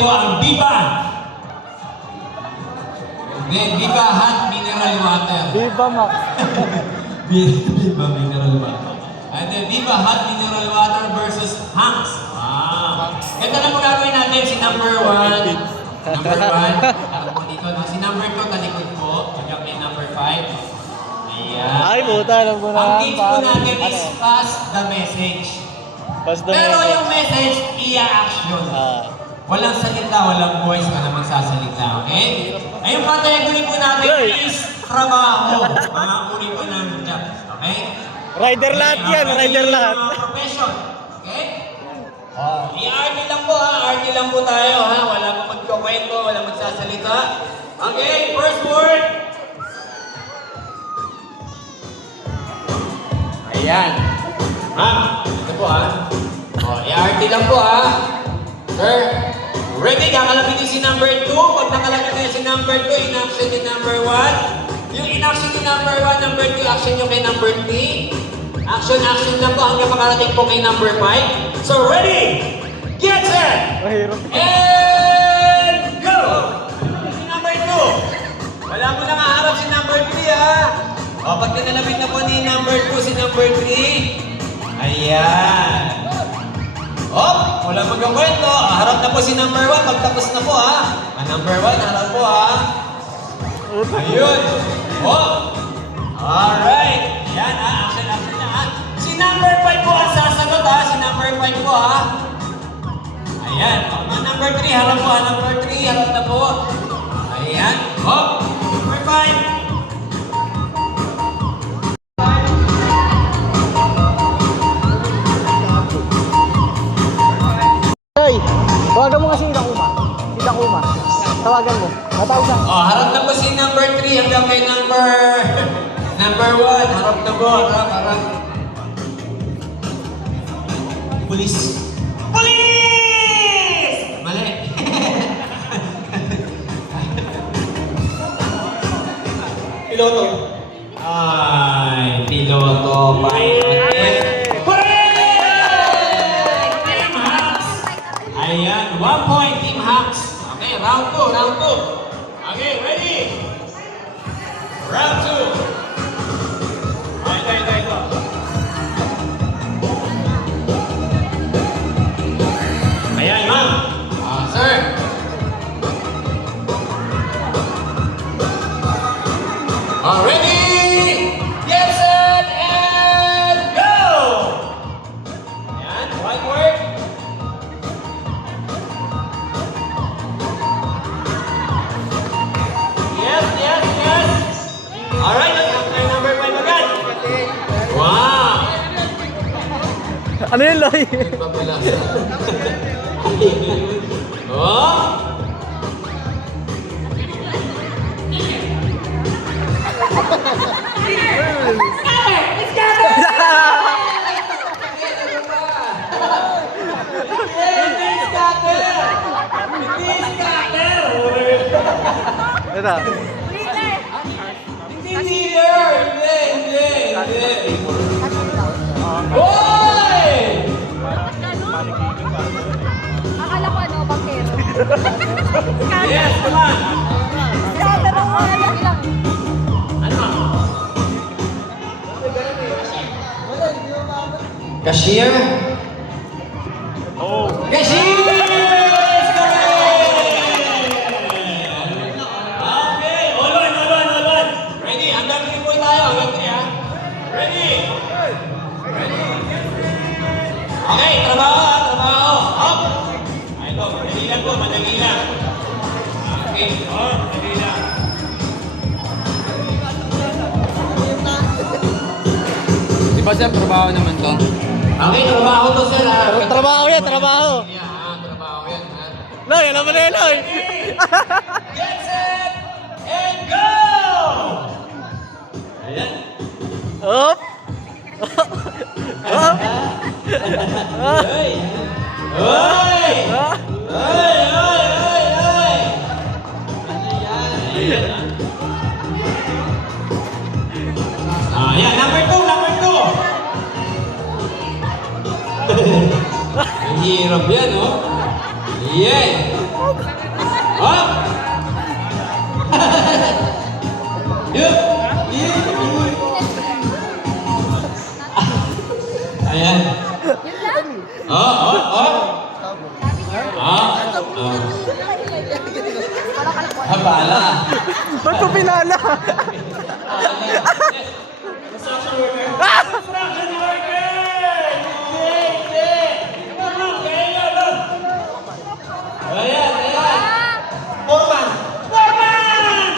ko ang Viva. Viva Hot Mineral Water. Viva Max. Viva Mineral Water. And then Viva Hot Mineral Water versus Hanks. Ito na po gagawin natin si number 1. Number 1. Ako po dito. Si number 2, talikod po. Hanggang kay number 5. Ayan. Ay, puta, alam ko na. Ang games po natin is pass the message. Pass the Pero message. yung message, iya-action. Walang salita, walang voice ka na magsasalita, okay? Ay, yung category po natin is trabaho. Mga uri po namin jobs, okay? Rider lahat yan, rider lahat. Mga profession, okay? I-RT lang po ha, RT lang po tayo ha. Wala po magkakwento, wala magsasalita. Okay, first word. Ayan. Ito po ha. I-RT lang po ha. Sir, ready? Kakalabitin si number 2. Pag nakalagay na si number 2, in-action ni number 1. Yung in-action ni number 1, number 2, action nyo kay number 3. Action lang po hanggang makarating po kay number 5. So, ready? Get set! Mahirap. And go! Si number 2. Wala mo nang haharap si number 3 ha. O, pag tinalabit na po ni number 2 si number 3. Ayan. Hop! Wala magkakwento. Harap na po si number 1. Pagtapos na po ha. Number 1, harap po ha. Ayun. Hop! Alright. Yan ha. Action na ha. Si number 5 po ang sasagot ha. Si number 5 po ha. Ayan. Number 3, harap po ha. Number 3, harap na po. Ayan. Hop! Number 5. Hey, tawagan mo kasi si Dakuma. Si Dakuma. Tawagan mo. Matawag na. Harap na po si number 3 hanggang kay number 1. Harap na po. Harap. Police! Police! Mali. Piloto. Ay, piloto. Pilot. Ayan, 1 point, Team Hacks. Okay, round 2. Okay, ready? Round 2. Ito. Ayan, ma'am. Sir. Ready? Get set and go! Ayan, one word. Yes. Alright, ang number 5 agad. Wow! Ano yun, Loy? Oh! Ito. Hindi. Hoy! Akala ko ano, bangkero. Yes, come on. Scatter ang mga lang. Ano? Cashier? Oh. Cashier! Let's go! Okay, all on. Ready? Hanggang 3 po tayo. Hanggang 3 ha. Ready? Okay, trabaho. Up! Ay, ito. Madali lang. Okay, madali lang. Di ba sir, trabaho naman to? Okay, trabaho to sir ha. Trabaho yan. Trabaho yan ha. Loy, alam mo na yun, Loy. Get set and go! Ayan. Hop. Hop. Hoy! Ayan, number 2. Ang hirap yan, oh. Yeah. Up! Yup! Ayan. Habala. Ba't ko pinala? Ayan, ayan. Foreman! Foreman!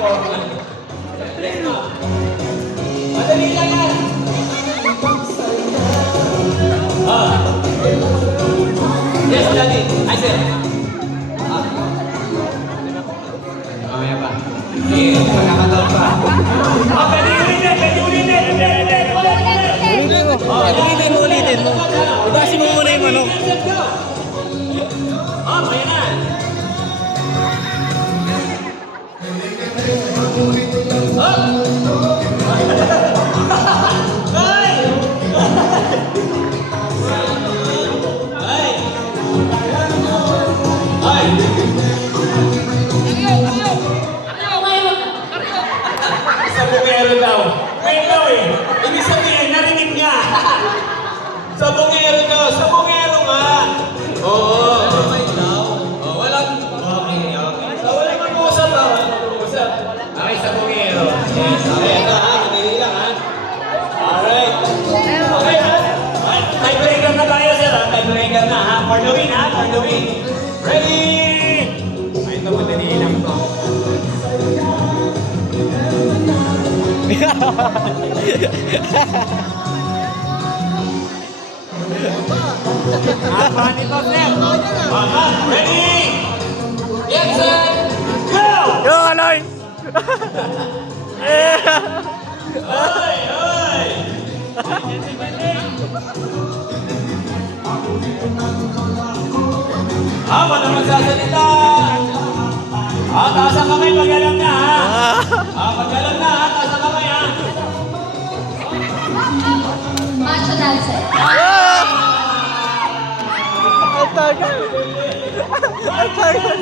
Foreman! Madali lang yan. Yes, Daddy. Ay, sir. Mamaya pa. Sige, magkakataon pa. Pwede ulitin, pwede ulitin. Ulitin mo. Ulitin mo, ulitin mo. Ugasin mo muna yung manok. Let's go! Ayan na. Sa bungero daw. Wait daw eh. Ibig sabihin, narinig niya. Sa bungero daw. Sa bungero nga. Oo. Oh, walang... Okay, okay. So, walang mag-uusap ha. Walang mag-uusap. Okay, sa bungero. Yes. Okay, ito ha. Madali lang ha. Alright. Okay ha. Tiebreaker na tayo sir ha. Tiebreaker na ha. For the win ha. For the win. Ready? Ay, ito madali lang to. Apa ito, sir? Ready? Get set, go! Yo, Aloy! Hoy, hoy! Ba naman sasalita? Taas ang kamay pag alam na ha. Pag alam na ha, taas ang kamay ha. Macho dancer. Ang tagal! Ang tagal!